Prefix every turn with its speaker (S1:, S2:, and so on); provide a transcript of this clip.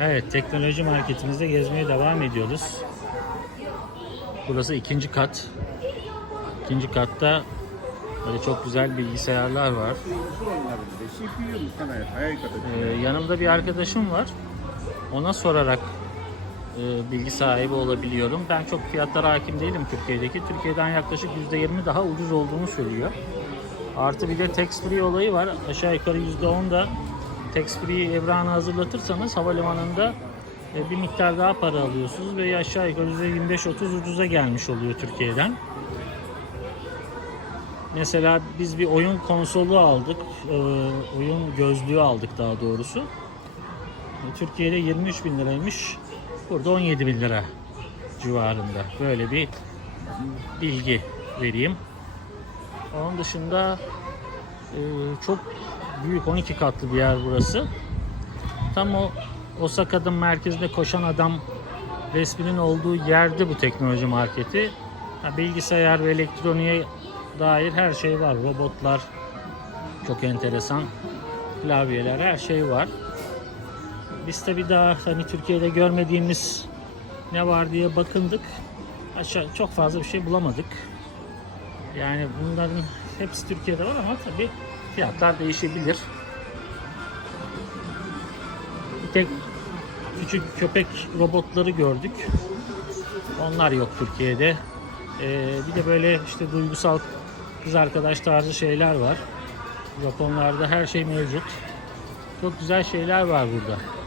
S1: Evet, teknoloji marketimizde gezmeye devam ediyoruz. Burası ikinci kat. İkinci katta böyle çok güzel bilgisayarlar var. Ee, yanımda bir arkadaşım var. Ona sorarak e, bilgi sahibi olabiliyorum. Ben çok fiyatlara hakim değilim Türkiye'deki. Türkiye'den yaklaşık %20 daha ucuz olduğunu söylüyor. Artı bir de tax free olayı var. Aşağı yukarı %10 da tax free evranı hazırlatırsanız havalimanında e, bir miktar daha para alıyorsunuz ve aşağı yukarı %25-30 ucuza gelmiş oluyor Türkiye'den. Mesela biz bir oyun konsolu aldık, e, oyun gözlüğü aldık daha doğrusu. E, Türkiye'de 23 bin liraymış, burada 17 bin lira civarında. Böyle bir bilgi vereyim. Onun dışında çok büyük 12 katlı bir yer burası. Tam o Osaka'nın merkezinde koşan adam resminin olduğu yerde bu teknoloji marketi. Bilgisayar ve elektroniğe dair her şey var. Robotlar çok enteresan. Klavyeler her şey var. Biz tabi daha hani Türkiye'de görmediğimiz ne var diye bakındık. Aşağı çok fazla bir şey bulamadık. Yani bunların hepsi Türkiye'de var ama tabi fiyatlar değişebilir. Bir tek küçük köpek robotları gördük. Onlar yok Türkiye'de. Ee, bir de böyle işte duygusal kız arkadaş tarzı şeyler var. Japonlarda her şey mevcut. Çok güzel şeyler var burada.